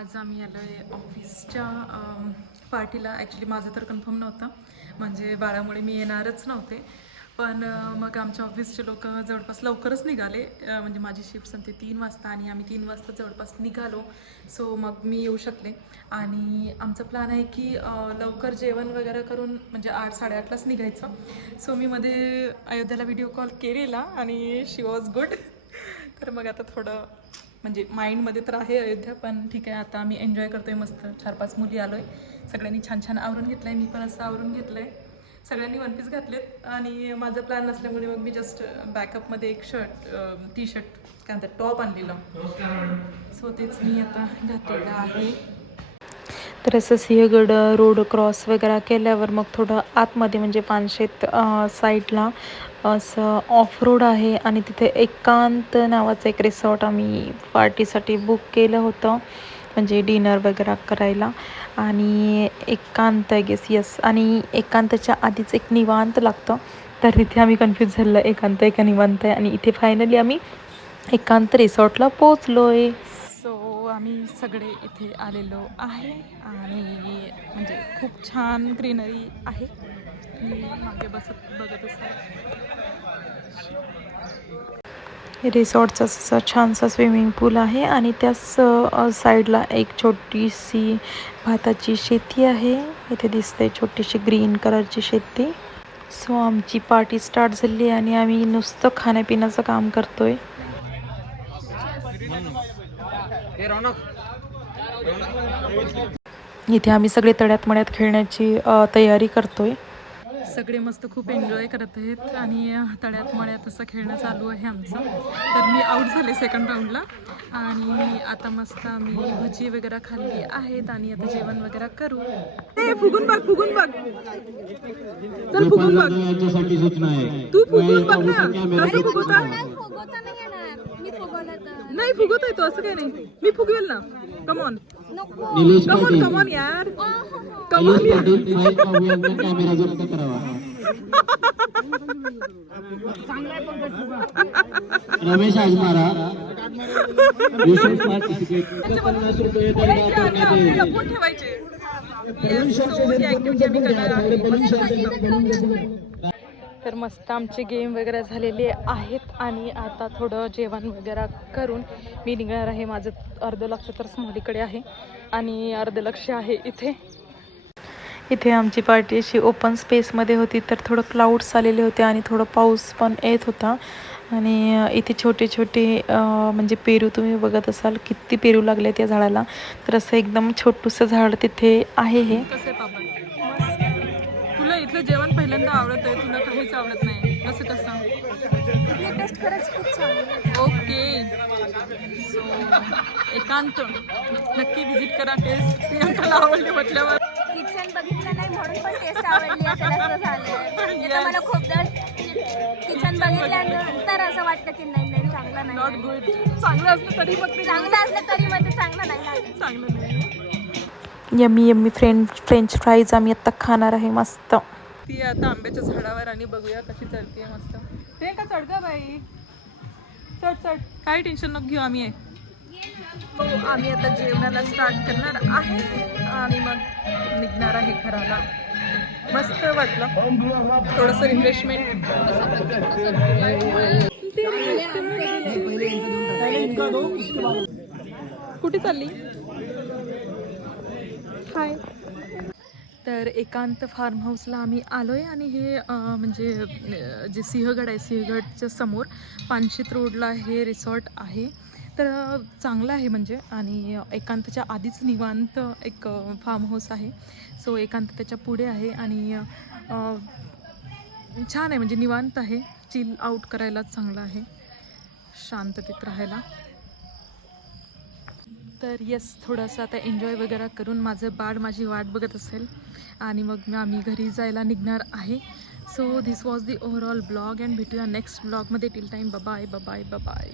आज आम्ही आलो आहे ऑफिसच्या पार्टीला ॲक्च्युली माझं तर कन्फर्म नव्हतं. म्हणजे बाळामुळे मी येणारच नव्हते. पण मग आमच्या ऑफिसचे लोक जवळपास लवकरच निघाले. म्हणजे माझी शिफ्ट संपते तीन वाजता आणि आम्ही तीन वाजता जवळपास निघालो. सो मग मी येऊ शकले. आणि आमचा प्लॅन आहे की लवकर जेवण वगैरे करून म्हणजे आठ साडेआठलाच निघायचं. सो मी मध्ये अयोध्याला व्हिडिओ कॉल केलेला आणि शी वॉज गुड तर मग आता थोडं म्हणजे माइंडमध्ये तर आहे अयोध्या पण ठीक आहे आता आम्ही एन्जॉय करतोय मस्त. चार पाच मुली आलो आहे सगळ्यांनी छान छान आवरून घेतलं आहे मी पण असं आवरून घेतलं आहे सगळ्यांनी वन पीस घातलेत. आणि माझा प्लॅन नसल्यामुळे मग मी जस्ट बॅकअपमध्ये एक शर्ट टी शर्ट काय म्हणतात टॉप आणलेलं. सो तेच मी आता घातलेलं आहे. तर असं सिंहगड रोड क्रॉस वगैरे केल्यावर मग थोडं आतमध्ये म्हणजे पानशेत साईडला असं ऑफ रोड आहे आणि तिथे एकांत नावाचं एक रिसॉर्ट आम्ही पार्टीसाठी बुक केलं होतं म्हणजे डिनर वगैरे करायला. आणि एकांत आय गेस यस आणि एकांतच्या आधीच एक निवांत लागतं. तर तिथे आम्ही कन्फ्यूज झालं एकांत एका निवांत आहे. आणि इथे फायनली आम्ही एकांत रिसॉर्टला पोचलो आहे आम्ही सगळे इथे आलेलो आहे आणि म्हणजे खूप छान ग्रीनरी आहे. मी मागे बसत बघत असते रिसॉर्टचा असा छानसा स्विमिंग पूल आहे आणि त्याच साईडला एक छोटीशी भाताची शेती आहे. इथे दिसते छोटीशी ग्रीन कलरची शेती. सो आमची पार्टी स्टार्ट झाली आणि आम्ही नुसतं खाण्यापिण्याचं काम करतोय. इथे आम्ही सगळे तळ्यात मळ्यात खेळण्याची तयारी करतोय. सगळे मस्त खूप एन्जॉय करत आहेत आणि तळ्यात मळ्यात असं खेळणं चालू आहे आमचं. तर मी आऊट झाले सेकंड राऊंडला आणि आता मस्त आम्ही भजी वगैरे खाल्ली आहेत आणि आता जेवण वगैरे करू. फुगून बघ फुगून बघ. चल फुगून बघ. यांच्यासाठी सूचना आहे. तू फुगून बघ ना. नाही नाही फुगवता येतो असं काही नाही. मी फुगवेल ना. Come on come on come on यार. कमॉन रमेश आजमारा. लपून ठेवायचे. तर मस्त आमचे गेम वगैरे झालेले आहेत आणि आता थोडं जेवण वगैरे करून मी निघणार आहे. माझं अर्ध लक्ष तर स्मॉलीकडे आहे आणि अर्ध लक्ष आहे इथे. इथे आमची पार्टी अशी ओपन स्पेसमध्ये होती तर थोडं क्लाउड्स आलेले होते आणि थोडं पाऊस पण येत होता. आणि इथे छोटे छोटे म्हणजे पेरू तुम्ही बघत असाल किती पेरू लागले त्या झाडाला. तर असं एकदम छोटूसं झाड तिथे आहे हे. कसं इथलं जेवण पहिल्यांदा आवडत आहे तुला काहीच आवडत नाही. असं कसं? इथली टेस्ट खरंच खूप छान आहे. ओके. सो एकांत नक्की विजिट करा टेस्ट प्रियांकाला आवडली म्हटल्यावर. किचन बघितलं नाही म्हणून पण टेस्ट आवडली असं तर मला खूपदा किचन बघितल्यानंतर असं वाटतं की नाही नाही चांगलं नॉट नाही गुड चांगलं असलं तरी मग चांगलं असलं तरी मध्ये चांगलं नाही चांगलं नाही. Yummy yummy French French fries आम्ही आत्ता खाणार आहे मस्त. ती आता आंब्याच्या झाडावर आणि बघूया कशी चढते मस्त. ते का चढ ग बाई? चढ चढ. काही टेन्शन नको घेऊ आम्ही आहे. हो, आम्ही आता जेवणाला स्टार्ट करणार आहे आणि मग निघणार आहे घराला. मस्त वाटलं. थोडंसं रिफ्रेशमेंट कुठे चालली? हाय. तर एकांत फार्म हाऊसला आम्ही आलो आहे आणि हे म्हणजे जे सिंहगड आहे सिंहगडच्या समोर पानशेत रोडला हे रिसॉर्ट आहे. तर चांगलं आहे म्हणजे. आणि एकांतच्या आधीच निवांत एक फार्म हाऊस आहे. सो एकांत त्याच्या पुढे आहे आणि छान आहे म्हणजे निवांत आहे. चिल आऊट करायला चांगलं आहे. शांततेत राहायला. तर येस थोडंसं आता एन्जॉय वगैरे करून माझं बाळ माझी वाट बघत असेल. आणि मग मी आम्ही घरी जायला निघणार आहे. So this was the overall blog and भेटूया नेक्स्ट ब्लॉगमध्ये till time bye bye bye bye bye bye